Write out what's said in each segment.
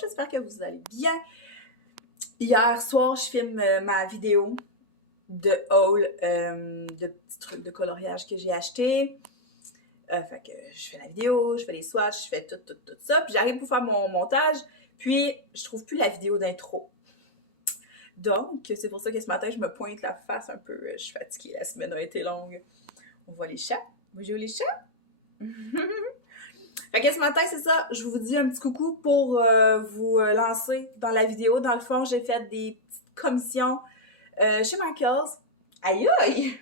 j'espère que vous allez bien. Hier soir, je filme ma vidéo de haul de petits trucs de coloriage que j'ai acheté. Fait que je fais la vidéo, je fais les swatchs, je fais tout ça. Puis j'arrive pour faire mon montage. Puis je trouve plus la vidéo d'intro. Donc, c'est pour ça que ce matin, je me pointe la face un peu. Je suis fatiguée, la semaine a été longue. On voit les chats. Bonjour les chats. Fait que ce matin, c'est ça, je vous dis un petit coucou pour vous lancer dans la vidéo. Dans le fond, j'ai fait des petites commissions chez Michaels. Aïe aïe!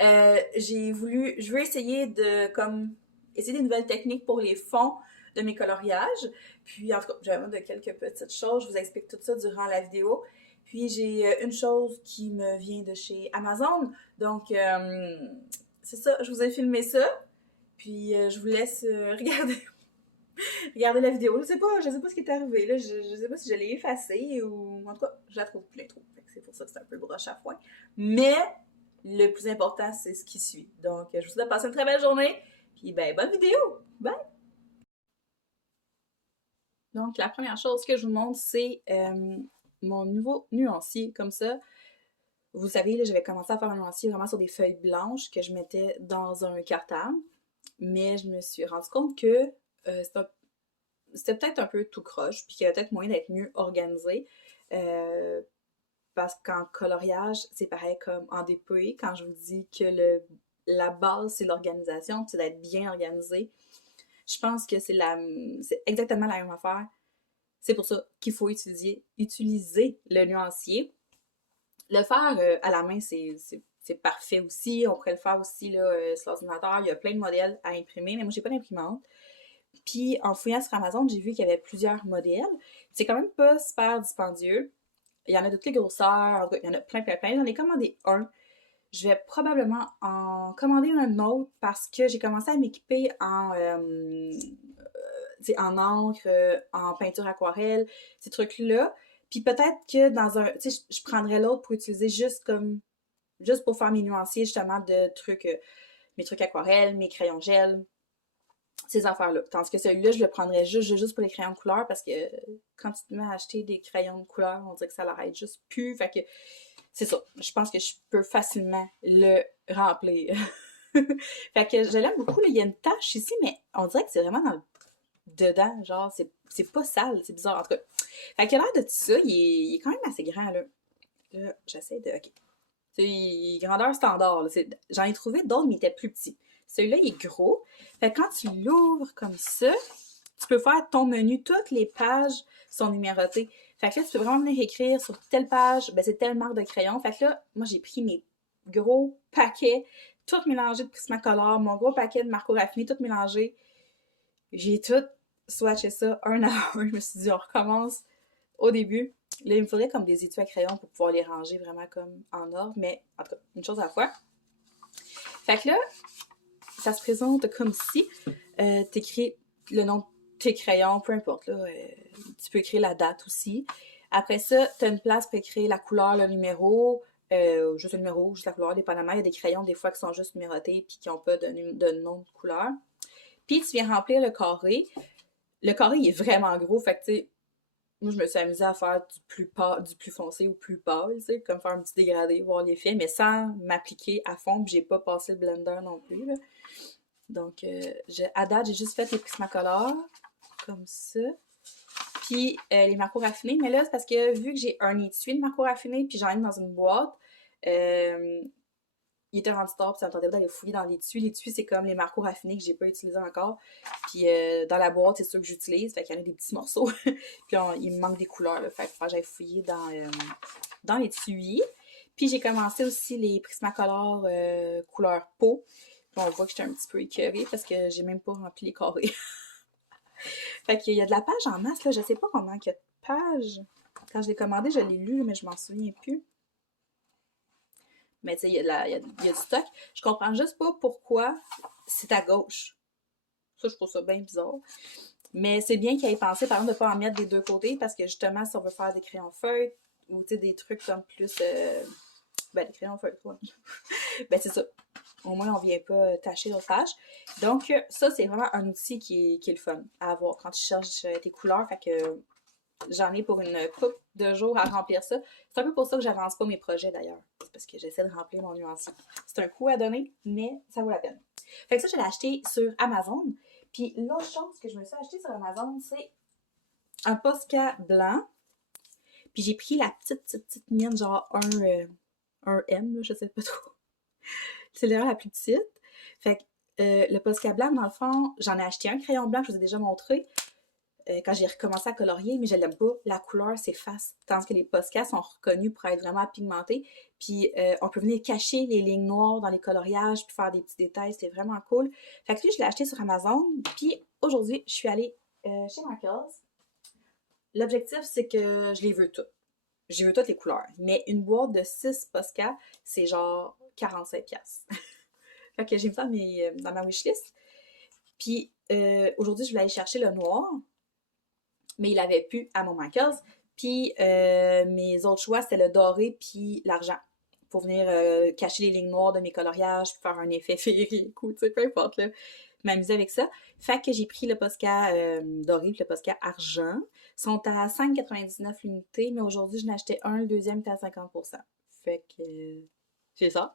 Je veux essayer essayer des nouvelles techniques pour les fonds de mes coloriages. Puis en tout cas, j'avais de quelques petites choses. Je vous explique tout ça durant la vidéo. Puis j'ai une chose qui me vient de chez Amazon. Donc, c'est ça, je vous ai filmé ça. Puis je vous laisse regarder la vidéo. Je sais pas ce qui est arrivé. Là. Je sais pas si je l'ai effacée ou. En tout cas, je la trouve plus l'intro. C'est pour ça que c'est un peu broche à foin. Mais le plus important, c'est ce qui suit. Donc, je vous souhaite de passer une très belle journée. Puis, ben, bonne vidéo! Bye! Donc, la première chose que je vous montre, c'est mon nouveau nuancier. Comme ça, vous savez, là, j'avais commencé à faire un nuancier vraiment sur des feuilles blanches que je mettais dans un cartable. Mais je me suis rendu compte que c'était peut-être un peu tout croche, puis qu'il y avait peut-être moyen d'être mieux organisé. Parce qu'en coloriage, c'est pareil comme en DP, quand je vous dis que la base, c'est l'organisation, puis c'est d'être bien organisé. Je pense que c'est exactement la même affaire. C'est pour ça qu'il faut utiliser le nuancier. Le faire à la main, c'est parfait aussi. On pourrait le faire aussi là, sur l'ordinateur. Il y a plein de modèles à imprimer, mais moi, j'ai pas d'imprimante. Puis en fouillant sur Amazon, j'ai vu qu'il y avait plusieurs modèles. C'est quand même pas super dispendieux. Il y en a de toutes les grosseurs, il y en a plein. J'en ai commandé un. Je vais probablement en commander un autre parce que j'ai commencé à m'équiper en encre, en peinture aquarelle, ces trucs-là. Puis peut-être que dans un. Tu sais, je prendrais l'autre pour utiliser juste pour faire mes nuanciers, justement, de trucs, mes trucs aquarelles, mes crayons gel, ces affaires-là. Tandis que celui-là, je le prendrais juste pour les crayons de couleur parce que quand tu te mets à acheter des crayons de couleur, on dirait que ça l'arrête juste plus. Fait que c'est ça. Je pense que je peux facilement le remplir. Fait que je l'aime beaucoup. Là. Il y a une tache ici, mais on dirait que c'est vraiment dedans. Genre, c'est pas sale. C'est bizarre. En tout cas. Fait que l'air de tout ça, il est quand même assez grand. Là j'essaie de. OK. C'est grandeur standard. J'en ai trouvé d'autres, mais ils étaient plus petits. Celui-là, il est gros. Fait que quand tu l'ouvres comme ça, tu peux faire ton menu. Toutes les pages sont numérotées. Fait que là, tu peux vraiment venir écrire sur telle page, ben c'est telle marque de crayon. Fait que là, moi, j'ai pris mes gros paquets, tout mélangé de Prismacolor, mon gros paquet de Marco Raffiné, tout mélangé. J'ai tout swatché ça un à un. Je me suis dit, on recommence au début. Là, il me faudrait comme des étuis à crayon pour pouvoir les ranger vraiment comme en ordre. Mais en tout cas, une chose à la fois. Fait que là, ça se présente comme si t'écris le nom de tes crayons, peu importe. Là, tu peux écrire la date aussi. Après ça, t'as une place pour écrire la couleur, le numéro, juste le numéro, juste la couleur, dépendamment. Il y a des crayons des fois qui sont juste numérotés puis qui n'ont pas de nom de couleur. Puis tu viens remplir le carré. Le carré, il est vraiment gros, fait que tu sais, moi, je me suis amusée à faire du plus foncé au plus pâle, tu sais, comme faire un petit dégradé, voir l'effet, mais sans m'appliquer à fond, puis j'ai pas passé le blender non plus, là. Donc, à date, j'ai juste fait les Prismacolor, comme ça. Puis, les Marco Raffinés, mais là, c'est parce que vu que j'ai un étui de Marco Raffiné, puis j'en ai dans une boîte, il était rendu tard, puis ça me tentait d'aller fouiller dans l'étui. L'étui, c'est comme les Marco Raffinés que j'ai pas utilisés encore. Puis dans la boîte, c'est ceux que j'utilise, fait qu'il y en a des petits morceaux. Puis il me manque des couleurs, là, fait que faut que j'aille fouiller dans l'étui. Puis j'ai commencé aussi les Prismacolor couleur peau. Puis on voit que j'étais un petit peu écœurée parce que j'ai même pas rempli les carrés. Fait qu'il y a de la page en masse, là. Je sais pas combien il y a de pages. Quand je l'ai commandé, je l'ai lu, mais je m'en souviens plus. Mais tu sais, il y a du stock. Je comprends juste pas pourquoi c'est à gauche. Ça, je trouve ça bien bizarre. Mais c'est bien qu'il ait pensé, par exemple, de ne pas en mettre des deux côtés, parce que justement, si on veut faire des crayons feutres, ou tu sais, des trucs comme plus. Ben, des crayons feutres, ouais. Ben, c'est ça. Au moins, on vient pas tacher notre page. Donc, ça, c'est vraiment un outil qui est le fun à avoir quand tu cherches tes couleurs. Fait que j'en ai pour une couple de jours à remplir ça. C'est un peu pour ça que j'avance pas mes projets d'ailleurs. C'est parce que j'essaie de remplir mon nuancier. C'est un coût à donner, mais ça vaut la peine. Fait que ça, je l'ai acheté sur Amazon. Puis l'autre chose que je me suis acheté sur Amazon, c'est un Posca blanc. Puis j'ai pris la petite mienne, genre un M, là, je sais pas trop. C'est l'erreur la plus petite. Fait que le Posca blanc, dans le fond, j'en ai acheté un crayon blanc, je vous ai déjà montré quand j'ai recommencé à colorier, mais je l'aime pas. La couleur s'efface. Tandis que les Posca sont reconnus pour être vraiment pigmentés. Puis on peut venir cacher les lignes noires dans les coloriages, puis faire des petits détails. C'est vraiment cool. Fait que lui, je l'ai acheté sur Amazon. Puis aujourd'hui, je suis allée chez Michaels. L'objectif, c'est que je les veux toutes. Je veux toutes les couleurs. Mais une boîte de 6 Posca, c'est genre 45$. Fait que j'ai mis ça dans ma wishlist. Puis aujourd'hui, je voulais aller chercher le noir, mais il avait plus à mon Michaels. Puis mes autres choix, c'était le doré puis l'argent. Pour venir cacher les lignes noires de mes coloriages, puis faire un effet féerique ou tu sais, peu importe, là. M'amuser avec ça. Fait que j'ai pris le Posca doré puis le Posca argent. Ils sont à 5,99$ l'unité, mais aujourd'hui, je n'ai acheté un, le deuxième était à 50%. Fait que c'est ça.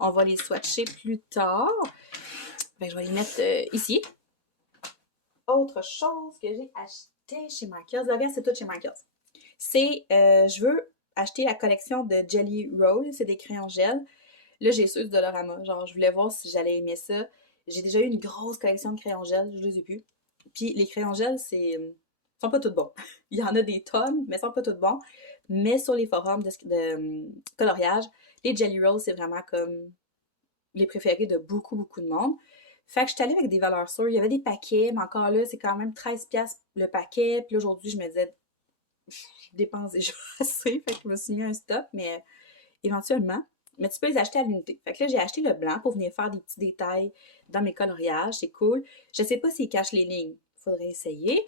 On va les swatcher plus tard. Fait que je vais les mettre ici. Autre chose que j'ai acheté chez Michaels. Là, regarde, c'est tout chez Michaels. C'est, je veux acheter la collection de Jelly Roll. C'est des crayons gel. Là, j'ai ceux de Dollarama. Genre, je voulais voir si j'allais aimer ça. J'ai déjà eu une grosse collection de crayons gel. Je les ai plus. Puis les crayons gel, sont pas tous bons. Il y en a des tonnes, mais ils sont pas tous bons. Mais sur les forums de coloriage, les Jelly Rolls, c'est vraiment comme les préférés de beaucoup de monde. Fait que je suis allée avec des valeurs sûres. Il y avait des paquets, mais encore là, c'est quand même 13$ le paquet. Puis aujourd'hui, je me disais, je dépense déjà assez. Fait que je me suis mis un stop, mais éventuellement. Mais tu peux les acheter à l'unité. Fait que là, j'ai acheté le blanc pour venir faire des petits détails dans mes coloriages. C'est cool. Je sais pas s'il cache les lignes. Faudrait essayer.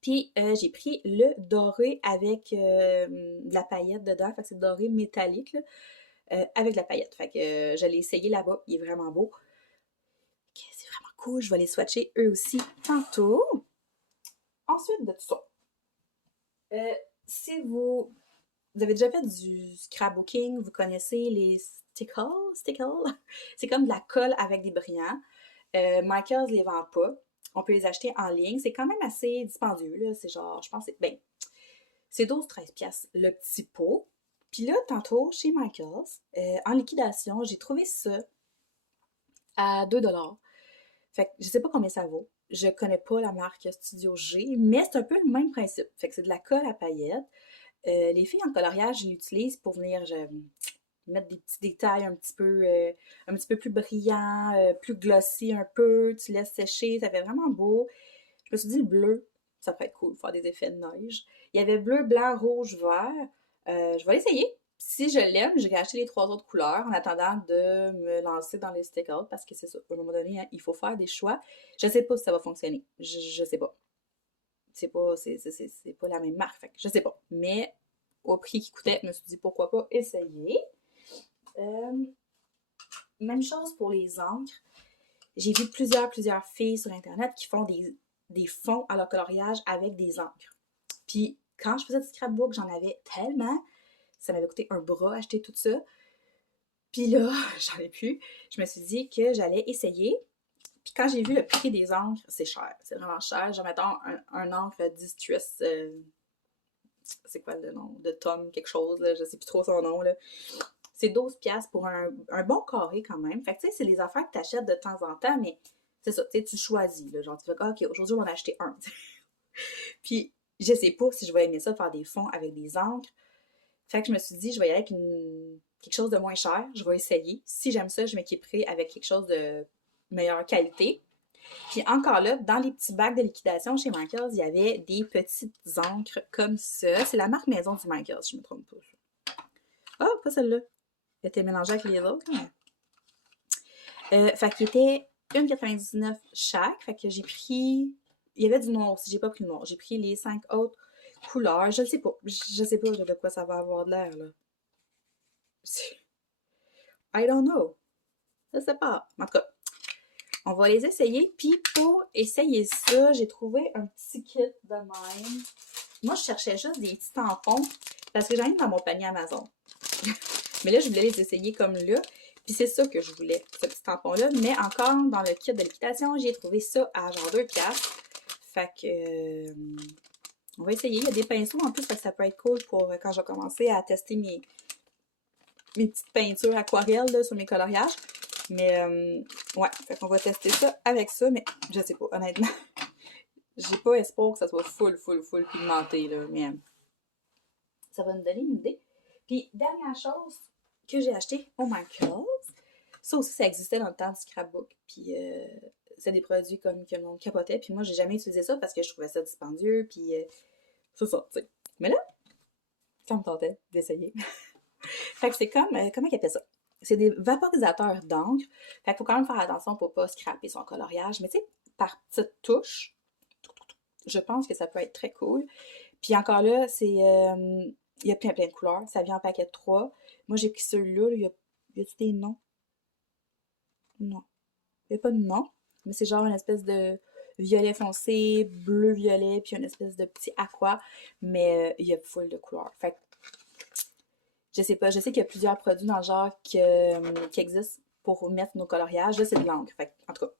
Puis j'ai pris le doré avec de la paillette dedans. Fait que c'est doré métallique, là, avec de la paillette. Fait que je l'ai essayé là-bas. Il est vraiment beau. Okay, c'est vraiment cool. Je vais les swatcher eux aussi tantôt. Ensuite de tout ça, si vous avez déjà fait du scrapbooking, vous connaissez les stickles? C'est comme de la colle avec des brillants. Michaels les vend pas. On peut les acheter en ligne. C'est quand même assez dispendieux, là. C'est genre, je pense, c'est 12-13$ le petit pot. Puis là, tantôt, chez Michaels, en liquidation, j'ai trouvé ça à 2$. Fait que je sais pas combien ça vaut. Je connais pas la marque Studio G, mais c'est un peu le même principe. Fait que c'est de la colle à paillettes. Les filles en coloriage, je l'utilise pour venir mettre des petits détails un petit peu plus brillants, plus glossy un peu. Tu laisses sécher, ça fait vraiment beau. Je me suis dit, le bleu, ça pourrait être cool, faire des effets de neige. Il y avait bleu, blanc, rouge, vert. Je vais l'essayer. Si je l'aime, j'irai acheter les 3 autres couleurs en attendant de me lancer dans les stickers parce que c'est ça. À un moment donné, hein, il faut faire des choix. Je sais pas si ça va fonctionner. Je sais pas. C'est pas la même marque. Fait que je sais pas. Mais au prix qui coûtait, je me suis dit pourquoi pas essayer. Même chose pour les encres. J'ai vu plusieurs filles sur Internet qui font des fonds à leur coloriage avec des encres. Puis quand je faisais du scrapbook, j'en avais tellement. Ça m'avait coûté un bras acheter tout ça. Puis là, j'en ai plus. Je me suis dit que j'allais essayer. Puis quand j'ai vu le prix des encres, c'est cher. C'est vraiment cher. Genre, mettons, un encre Distress, c'est quoi le nom? De Tom quelque chose, là. Je sais plus trop son nom, là. C'est 12$ pour un bon carré quand même. Fait que tu sais, c'est les affaires que tu achètes de temps en temps, mais c'est ça, tu sais, tu choisis. Là, genre, tu fais, OK, aujourd'hui, on va en acheter un. Puis, je sais pas si je vais aimer ça, faire des fonds avec des encres. Fait que je me suis dit, je vais y aller avec quelque chose de moins cher. Je vais essayer. Si j'aime ça, je m'équiperai avec quelque chose de meilleure qualité. Puis encore là, dans les petits bacs de liquidation chez Michaels, il y avait des petites encres comme ça. C'est la marque maison du Michaels, je me trompe pas. Ah, pas celle-là. Elle était mélangée avec les autres. Fait qu'il était 1,99$ chaque. Fait que j'ai pris... Il y avait du noir aussi, j'ai pas pris le noir. J'ai pris les 5 autres couleurs. Je ne sais pas. Je sais pas de quoi ça va avoir de l'air, là. I don't know. Je sais pas. En tout cas, on va les essayer. Puis pour essayer ça, j'ai trouvé un petit kit de même. Moi, je cherchais juste des petits tampons parce que j'en ai dans mon panier Amazon. Mais là, je voulais les essayer comme là. Puis c'est ça que je voulais, ce petit tampon-là. Mais encore, dans le kit de l'équitation, j'ai trouvé ça à genre 2$. Fait que... on va essayer. Il y a des pinceaux en plus, ça peut être cool pour quand je vais commencer à tester mes petites peintures aquarelles là, sur mes coloriages. Mais ouais, fait qu'on va tester ça avec ça, mais je sais pas, honnêtement. J'ai pas espoir que ça soit full pigmenté, là, mais ça va nous donner une idée. Puis, dernière chose que j'ai acheté au Michaels, ça aussi, ça existait dans le temps du scrapbook. Puis, c'est des produits comme que le monde capotait. Puis moi, j'ai jamais utilisé ça parce que je trouvais ça dispendieux. Puis, c'est ça, tu sais. Mais là, ça me tentait d'essayer. Fait que c'est comme, comment ils appellent ça? C'est des vaporisateurs d'encre. Fait qu'il faut quand même faire attention pour pas scraper son coloriage. Mais tu sais, par petite touche, je pense que ça peut être très cool. Puis encore là, c'est il y a plein de couleurs. Ça vient en paquet de 3. Moi, j'ai pris celui-là. Là, y a-tu des noms? Non. Il n'y a pas de nom. Mais c'est genre une espèce de violet foncé, bleu-violet, puis une espèce de petit aqua. Mais il y a full de couleurs. Fait que je sais pas, je sais qu'il y a plusieurs produits dans le genre qui existent pour mettre nos coloriages. Là, c'est de l'encre. Fait en tout cas,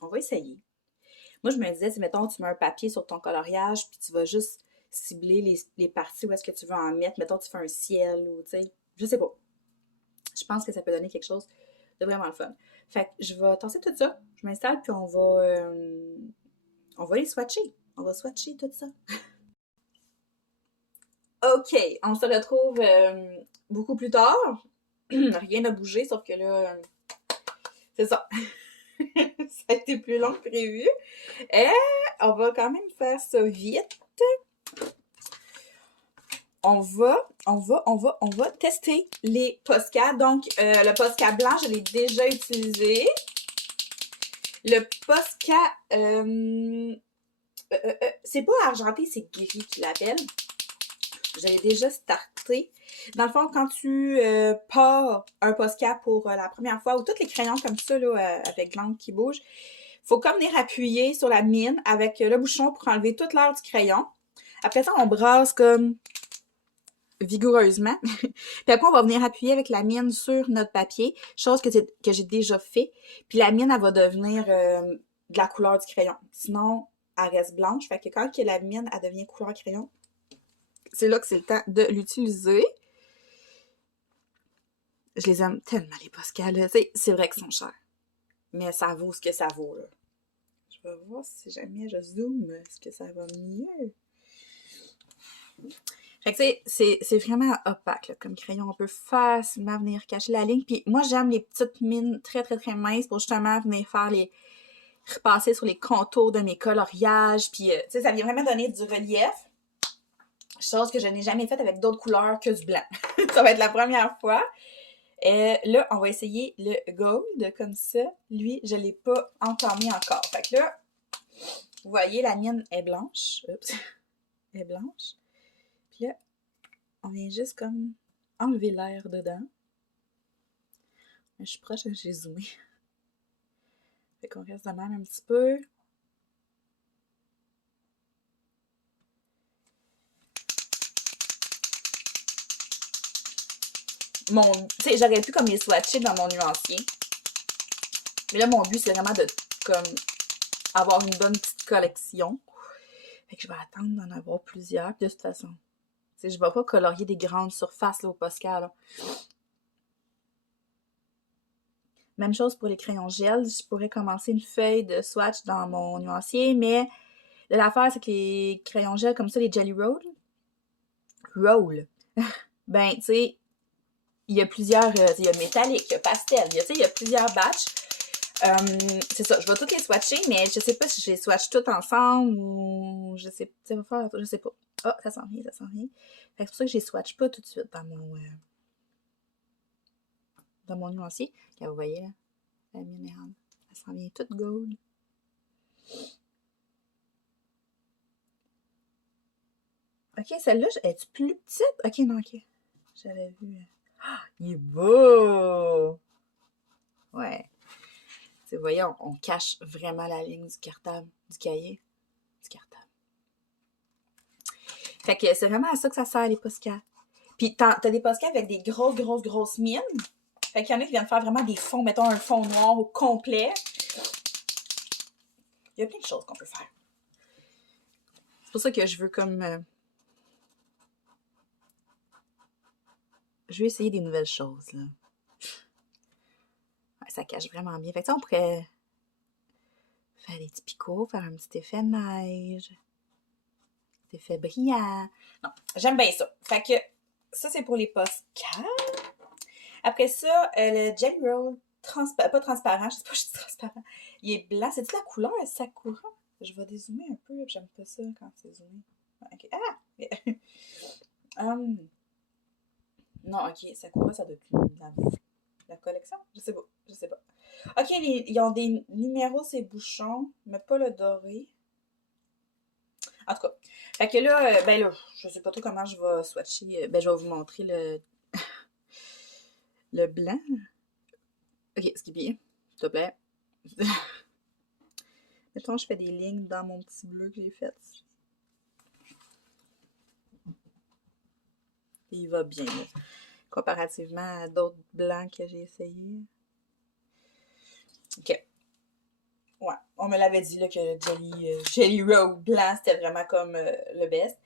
on va essayer. Moi, je me disais, si mettons, tu mets un papier sur ton coloriage, puis tu vas juste cibler les parties où est-ce que tu veux en mettre. Mettons, tu fais un ciel ou, tu sais, je sais pas. Je pense que ça peut donner quelque chose de vraiment le fun. Fait que je vais tasser tout ça. Je m'installe, puis on va les swatcher. On va swatcher tout ça. OK, on se retrouve beaucoup plus tard. Rien n'a bougé, sauf que là, c'est ça. Ça a été plus long que prévu. Et on va quand même faire ça vite. On va tester les Posca. Donc, le Posca blanc, je l'ai déjà utilisé. Le Posca, c'est pas argenté, c'est gris qu'il appelle. J'avais déjà starté. Dans le fond, quand tu pars un Posca pour la première fois, ou tous les crayons comme ça, là, avec l'encre qui bouge, faut comme venir appuyer sur la mine avec le bouchon pour enlever toute l'air du crayon. Après ça, on brasse comme vigoureusement. Puis après, on va venir appuyer avec la mine sur notre papier, chose que j'ai déjà fait. Puis la mine, elle va devenir de la couleur du crayon. Sinon, elle reste blanche. Fait que quand la mine, elle devient couleur crayon, c'est là que c'est le temps de l'utiliser. Je les aime tellement, les Posca, là. C'est vrai qu'ils sont chers. Mais ça vaut ce que ça vaut, là. Je vais voir si jamais je zoome, est-ce que ça va mieux? Fait que c'est vraiment opaque, là, comme crayon. On peut facilement venir cacher la ligne. Puis moi, j'aime les petites mines très, très, très minces pour justement venir faire repasser sur les contours de mes coloriages. Puis, tu sais, ça vient vraiment donner du relief. Chose que je n'ai jamais faite avec d'autres couleurs que du blanc. Ça va être la première fois. Là, on va essayer le gold comme ça. Lui, je ne l'ai pas entamé encore. Fait que là, vous voyez, la mine est blanche. Oups. Elle est blanche. Puis là, on vient juste comme enlever l'air dedans. Je suis proche, j'ai zoomé. Fait qu'on reste de même un petit peu. Tu sais, j'aurais pu comme les swatcher dans mon nuancier. Mais là, mon but, c'est vraiment de comme avoir une bonne petite collection. Fait que je vais attendre d'en avoir plusieurs. Puis de toute façon, tu sais, je vais pas colorier des grandes surfaces là, au Posca, là. Même chose pour les crayons gel. Je pourrais commencer une feuille de swatch dans mon nuancier, mais l'affaire, c'est que les crayons gel comme ça, les Jelly Roll, ben, tu sais, il y a plusieurs, il y a métallique, il y a pastel, il y a plusieurs batchs. C'est ça, je vais toutes les swatcher, mais je sais pas si je les swatch toutes ensemble ou je sais pas. Je sais pas. Ah, ça s'en vient, ça s'en vient. Fait que c'est pour ça que je les swatch pas tout de suite dans mon nuancier. Là, vous voyez, là, la minérale, elle s'en vient toute gold. Ok, celle-là, est-tu plus petite? Ok, non, ok. J'avais vu. Ah, il est beau! Ouais. Vous voyez, on cache vraiment la ligne du cartable, du cahier, du cartable. Fait que c'est vraiment à ça que ça sert, les postcards. Puis t'as des postcards avec des grosses mines. Fait qu'il y en a qui viennent faire vraiment des fonds, mettons un fond noir au complet. Il y a plein de choses qu'on peut faire. C'est pour ça que je veux comme... je veux essayer des nouvelles choses, là. Ouais, ça cache vraiment bien. Fait que on pourrait faire des petits picots, faire un petit effet de neige. Petit effet brillant. Non, j'aime bien ça. Fait que ça, c'est pour les postcards. Après ça, le Jelly Roll, pas transparent, je sais pas si je dis transparent. Il est blanc. C'est-tu la couleur Sakura? Je vais dézoomer un peu, j'aime pas ça quand c'est zoomé. Ok. Ah! Non, ok, Sakura, ça doit être la collection? Je sais pas. Ok, ils ont des numéros, ces bouchons, mais pas le doré. En tout cas. Fait que là, ben là, je sais pas trop comment je vais swatcher. Ben, je vais vous montrer le blanc. Ok, Skippy, s'il te plaît. Mettons, je fais des lignes dans mon petit bleu que j'ai fait. Et il va bien, là. Comparativement à d'autres blancs que j'ai essayés. Ok. Ouais, on me l'avait dit là, que le Jelly Roll blanc, c'était vraiment comme le best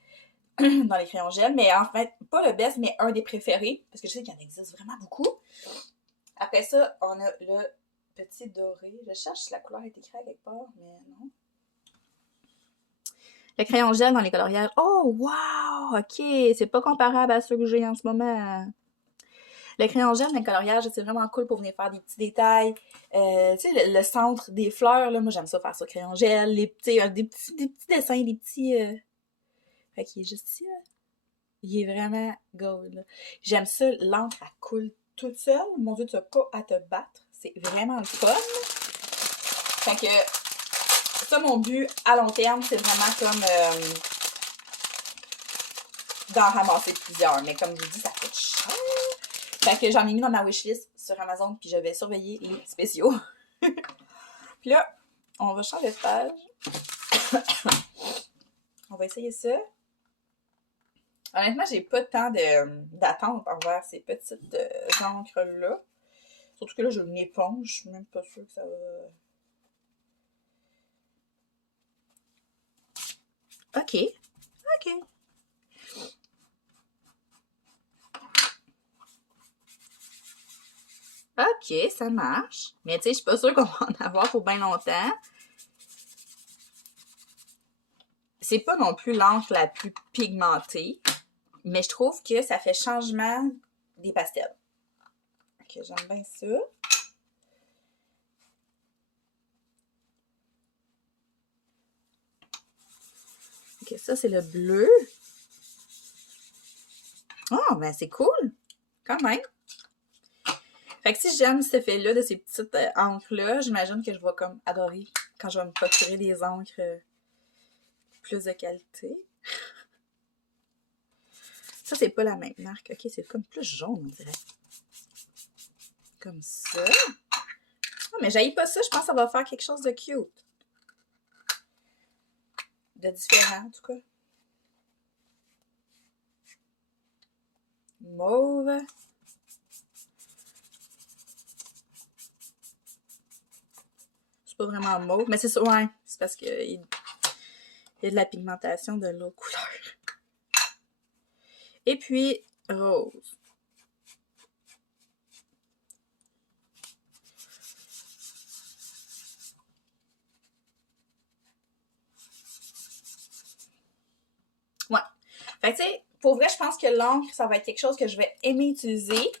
dans les crayons gel. Mais en fait, pas le best, mais un des préférés. Parce que je sais qu'il y en existe vraiment beaucoup. Après ça, on a le petit doré. Je cherche si la couleur est écrite quelque part, mais non. Le crayon gel dans les coloriages. Oh, wow! OK, c'est pas comparable à ceux que j'ai en ce moment. Le crayon gel dans les coloriages, c'est vraiment cool pour venir faire des petits détails. Tu sais, le centre des fleurs, là, moi j'aime ça faire ça, crayon gel. Des petits dessins, des petits... Fait qu'il est juste ici, là. Il est vraiment gold. J'aime ça, l'encre, elle coule toute seule. Mon Dieu, tu n'as pas à te battre. C'est vraiment le fun. Fait que ça, mon but à long terme, c'est vraiment comme d'en ramasser plusieurs. Mais comme je vous dis, ça coûte cher. Fait que j'en ai mis dans ma wishlist sur Amazon, puis je vais surveiller les spéciaux. Puis là, on va changer de page. On va essayer ça. Honnêtement, j'ai pas tant d'attente envers ces petites encres-là. Surtout que là, j'ai une éponge. Je suis même pas sûre que ça va... OK. OK. OK, ça marche. Mais tu sais, je suis pas sûre qu'on va en avoir pour bien longtemps. C'est pas non plus l'encre la plus pigmentée. Mais je trouve que ça fait changement des pastels. OK, j'aime bien ça. OK, ça, c'est le bleu. Oh, ben c'est cool. Quand même. Fait que si j'aime cet effet-là de ces petites encres-là, j'imagine que je vais comme adorer quand je vais me procurer des encres plus de qualité. Ça, c'est pas la même marque. OK, c'est comme plus jaune, on dirait. Comme ça. Oh, mais j'haïs pas ça. Je pense que ça va faire quelque chose de cute. De différent, en tout cas. Mauve. C'est pas vraiment mauve, mais c'est ça, ouais. C'est parce qu'il y a de la pigmentation de l'autre couleur. Et puis, rose. Ouais. Fait que, tu sais, pour vrai, je pense que l'encre, ça va être quelque chose que je vais aimer utiliser.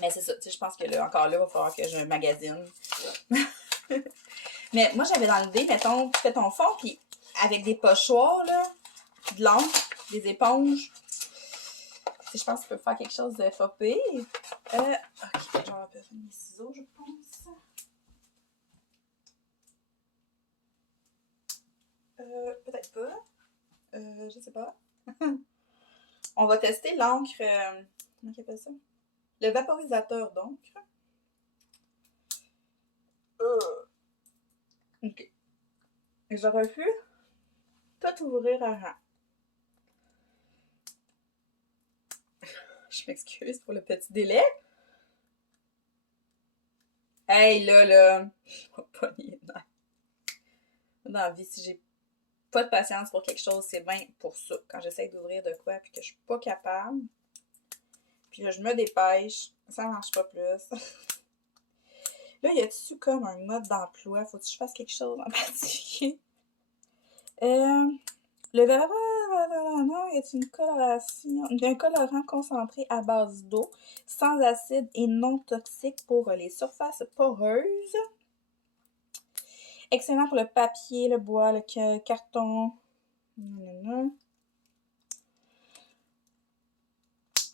Mais c'est ça, tu sais, je pense que là, encore là, il va falloir que je magasine. Mais moi, j'avais dans l'idée, mettons, tu fais ton fond, puis avec des pochoirs, là, de l'encre, des éponges. Tu sais, je pense que tu peux faire quelque chose de fopé. Ok, j'aurais besoin de mes ciseaux, je pense. Peut-être pas. Je sais pas. On va tester l'encre. Comment on appelle ça? Le vaporisateur, donc. OK. J'aurais pu tout ouvrir avant. Je m'excuse pour le petit délai. Hey, là, je vais pas les nerfs. Dans la vie, si j'ai pas de patience pour quelque chose, c'est bien pour ça. Quand j'essaie d'ouvrir de quoi puis que je suis pas capable, puis là, je me dépêche, ça marche pas plus. Là, y a-tu comme un mode d'emploi? Faut-tu que je fasse quelque chose en particulier? Le vapeur est une coloration, un colorant concentré à base d'eau, sans acide et non toxique pour les surfaces poreuses. Excellent pour le papier, le bois, le carton.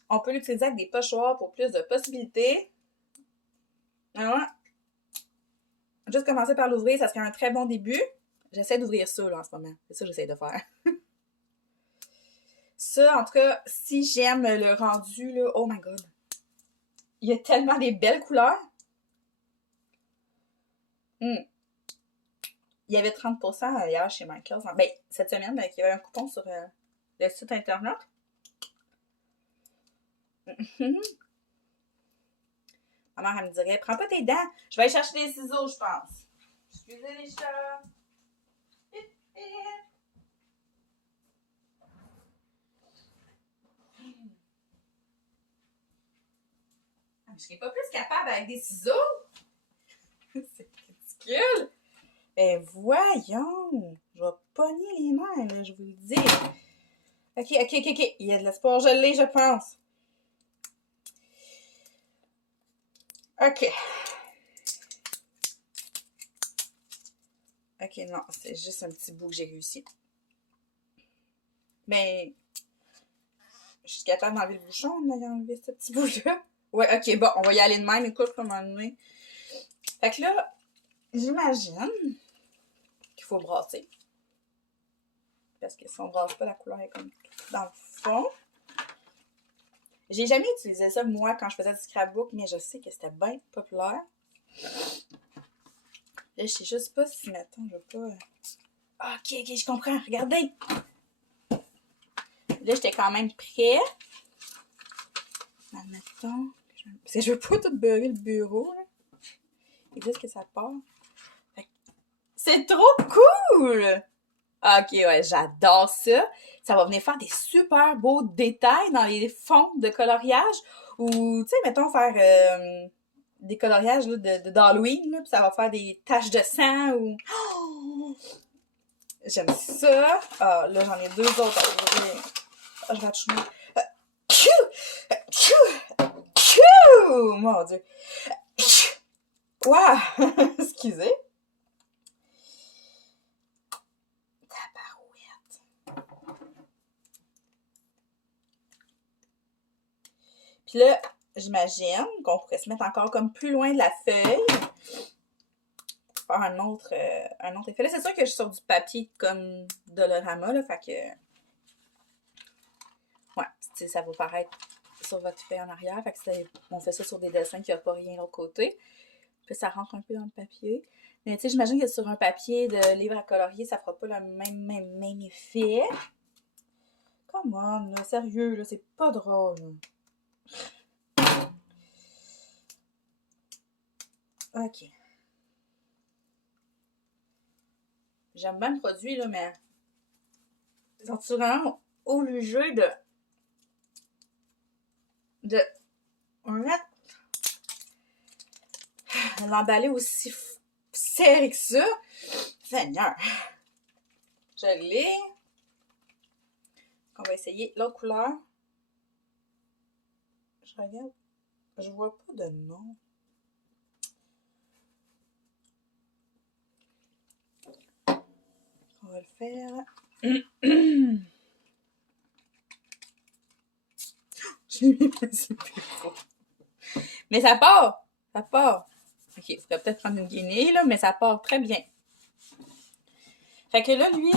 On peut l'utiliser avec des pochoirs pour plus de possibilités. Alors, juste commencer par l'ouvrir, ça serait un très bon début. J'essaie d'ouvrir ça là, en ce moment. C'est ça que j'essaie de faire. Ça, en tout cas, si j'aime le rendu, là, oh my god. Il y a tellement des belles couleurs. Il y avait 30% hier chez Michaels. Ben, cette semaine, il y avait un coupon sur le site internet. Ma mère, elle me dirait, prends pas tes dents. Je vais aller chercher des ciseaux, je pense. Excusez les chats. Je serais pas plus capable avec des ciseaux. C'est ridicule. Ben voyons. Je vais pogner les nerfs, là, je vous le dis. OK. Il y a de l'espoir, je l'ai, je pense. OK. OK, non, c'est juste un petit bout que j'ai réussi. Ben, je suis capable d'enlever le bouchon en ayant enlevé ce petit bout-là. Ouais, OK, bon, on va y aller de même. Écoute, comment donné. Fait que là, j'imagine qu'il faut brasser. Parce que si on brasse pas, la couleur est comme tout dans le fond. J'ai jamais utilisé ça, moi, quand je faisais du scrapbook, mais je sais que c'était bien populaire. Là, je sais juste pas si, mettons, je veux pas... OK, je comprends. Regardez. Là, j'étais quand même prêt. Mettons... Parce que je veux pas tout beurrer le bureau, là. Ils disent que ça part. C'est trop cool! OK, ouais, j'adore ça. Ça va venir faire des super beaux détails dans les fonds de coloriage. Ou, tu sais, mettons, faire des coloriages là, d'Halloween, là, puis ça va faire des taches de sang ou... Oh! J'aime ça. Ah, là, j'en ai deux autres à ouvrir. Ah, je vais te chouiner. Mon Dieu. Waouh! Excusez. Puis là, j'imagine qu'on pourrait se mettre encore comme plus loin de la feuille pour faire un autre effet. Là, c'est sûr que je suis sur du papier comme Dolorama, là, fait que... Ouais, ça va paraître sur votre feuille en arrière, fait que on fait ça sur des dessins qui n'ont pas rien de l'autre côté. Puis ça rentre un peu dans le papier. Mais tu sais, j'imagine que sur un papier de livre à colorier, ça fera pas le même effet. Come on, là, sérieux, là, c'est pas drôle. OK. J'aime bien le produit, là, mais sont-tu vraiment obligé de l'emballer aussi serré que ça? Seigneur! Je l'ai. On va essayer l'autre couleur. Je regarde. Je vois pas de nom. On va le faire. Mais ça part! Ça part! Ok, il faudrait peut-être prendre une guinée, là, mais ça part très bien. Fait que là, lui...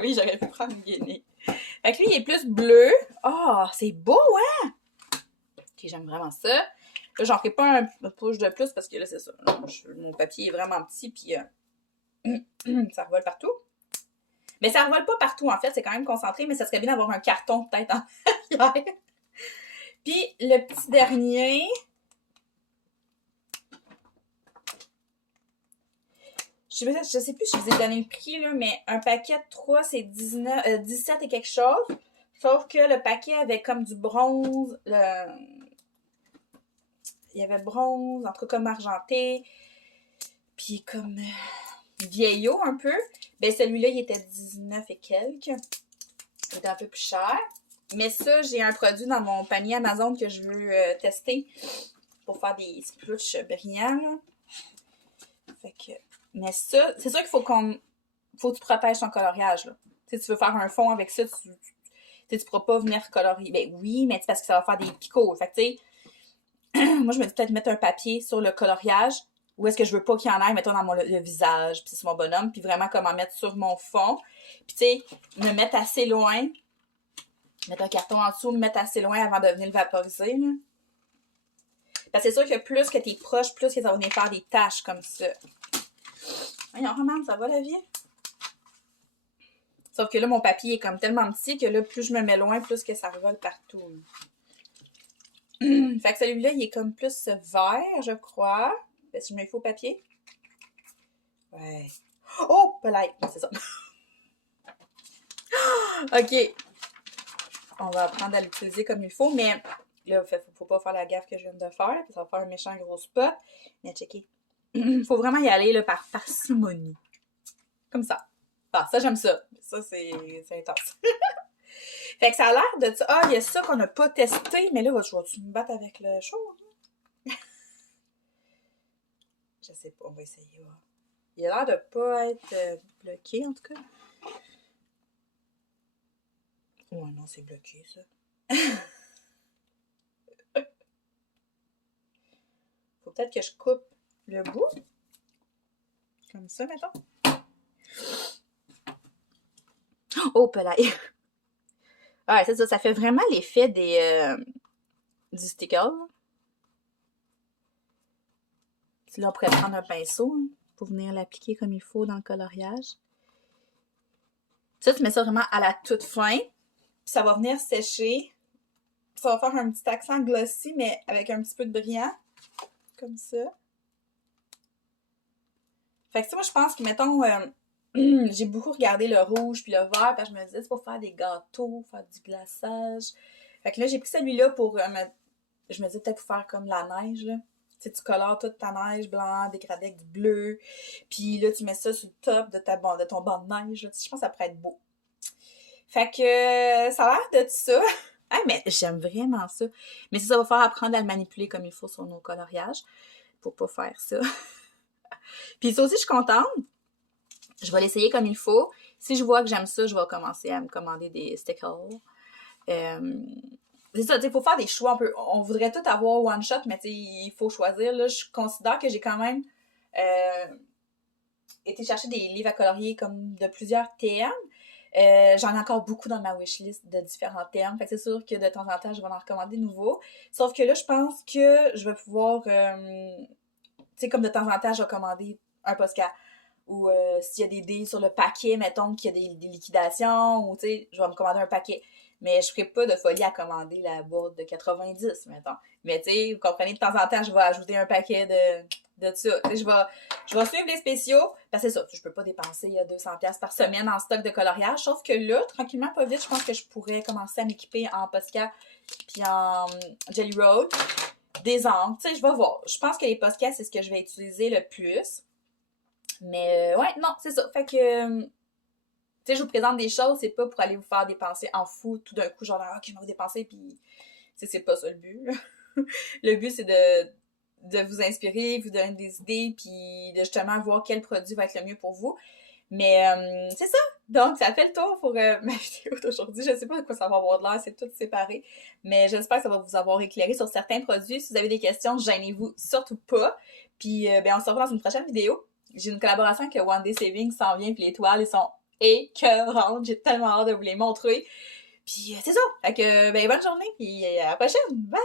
Oui, j'aurais pu prendre une guinée. Fait que lui, il est plus bleu. Ah, oh, c'est beau, hein? Ok, j'aime vraiment ça. Là, j'en ferai pas un push de plus parce que là, c'est ça. Mon papier est vraiment petit, puis ça revole partout. Mais ça revole pas partout, en fait. C'est quand même concentré, mais ça serait bien d'avoir un carton peut-être en arrière. Puis, le petit dernier... Je sais plus si je vous ai donné le prix, là, mais un paquet de 3, c'est 17 et quelque chose. Sauf que le paquet avait comme du bronze. Il y avait bronze, en tout cas comme argenté. Puis comme vieillot un peu. Ben celui-là, il était 19 et quelques. Il était un peu plus cher. Mais ça, j'ai un produit dans mon panier Amazon que je veux tester pour faire des splouches brillants. Là. Fait que... Mais ça, c'est sûr qu'il faut que tu protèges ton coloriage. Là. Tu veux faire un fond avec ça, tu pourras pas venir colorier. Ben oui, mais c'est parce que ça va faire des picots. Fait que tu sais, moi je me dis peut-être mettre un papier sur le coloriage où est-ce que je veux pas qu'il y en ait, mettons dans le visage, puis c'est mon bonhomme, puis vraiment comme en mettre sur mon fond. Puis tu sais, me mettre assez loin, mettre un carton en dessous, me mettre assez loin avant de venir le vaporiser. Là. Parce que c'est sûr que plus que t'es proche, plus que ça va venir faire des taches comme ça. Voyons, Romane, ça va la vie? Sauf que là, mon papier est comme tellement petit que là, plus je me mets loin, plus que ça revole partout. Fait que celui-là, il est comme plus vert, je crois. Est-ce que je mets faux papier? Ouais. Oh! Peut-être. C'est ça. OK. On va apprendre à l'utiliser comme il faut, mais là, faut pas faire la gaffe que je viens de faire. Ça va faire un méchant gros spot. Mais checker. Faut vraiment y aller là, par parcimonie. Comme ça. Ah, ça, j'aime ça. Ça, c'est intense. Fait que ça a l'air de... Ah, il y a ça qu'on n'a pas testé, mais là, je vais-tu me battre avec le chaud? Je sais pas, on va essayer. Ouais. Il a l'air de pas être bloqué, en tout cas. Ouais, non, c'est bloqué, ça. Faut peut-être que je coupe le bout. Comme ça, mettons. Oh, pelaille! Ouais, c'est ça, ça fait vraiment l'effet du sticker. Là, on pourrait prendre un pinceau pour venir l'appliquer comme il faut dans le coloriage. Ça, tu mets ça vraiment à la toute fin. Puis ça va venir sécher. Ça va faire un petit accent glossy, mais avec un petit peu de brillant. Comme ça. Fait que ça, moi, je pense que, mettons, j'ai beaucoup regardé le rouge puis le vert, parce que je me disais, c'est pour faire des gâteaux, faire du glaçage. Fait que là, j'ai pris celui-là pour, je me disais peut-être pour faire comme la neige, là. Tu sais, tu colores toute ta neige blanc, dégradée avec du bleu. Puis là, tu mets ça sur le top de ton banc de neige. Là. Je pense que ça pourrait être beau. Fait que ça a l'air de ça. Ah, mais j'aime vraiment ça. Mais ça va faire apprendre à le manipuler comme il faut sur nos coloriages. Pour pas faire ça. Puis ça aussi, je suis contente. Je vais l'essayer comme il faut. Si je vois que j'aime ça, je vais commencer à me commander des stickers. C'est ça, il faut faire des choix un peu. On voudrait tout avoir one shot, mais il faut choisir. Là, je considère que j'ai quand même été chercher des livres à colorier comme de plusieurs thèmes. J'en ai encore beaucoup dans ma wishlist de différents thèmes. Fait que c'est sûr que de temps en temps, je vais en recommander de nouveaux. Sauf que là, je pense que je vais pouvoir... tu sais, comme de temps en temps, je vais commander un Posca. Ou s'il y a des deals sur le paquet, mettons qu'il y a des liquidations. Ou tu sais, je vais me commander un paquet. Mais je ferai pas de folie à commander la boîte de 90, mettons. Mais tu sais, vous comprenez, de temps en temps, je vais ajouter un paquet de ça. Je vais suivre les spéciaux. Parce que c'est ça, je peux pas dépenser 200$ par semaine en stock de coloriage. Sauf que là, tranquillement, pas vite, je pense que je pourrais commencer à m'équiper en Posca puis en Jelly Roll. Des encres. Tu sais, je vais voir. Je pense que les Posca, c'est ce que je vais utiliser le plus. Mais ouais, non, c'est ça. Fait que... Tu sais, je vous présente des choses, c'est pas pour aller vous faire dépenser en fou tout d'un coup, genre, ok, je vais vous dépenser, puis c'est pas ça le but. Le but, c'est de vous inspirer, vous donner des idées, puis de justement voir quel produit va être le mieux pour vous. Mais c'est ça! Donc, ça fait le tour pour ma vidéo d'aujourd'hui. Je sais pas de quoi ça va avoir de l'air, c'est tout séparé. Mais j'espère que ça va vous avoir éclairé sur certains produits. Si vous avez des questions, gênez-vous surtout pas. Puis, on se revoit dans une prochaine vidéo. J'ai une collaboration avec One Day Savings s'en vient, puis les toiles, ils sont écœurantes. J'ai tellement hâte de vous les montrer. Puis c'est ça. Fait que, bonne journée, puis à la prochaine. Bye!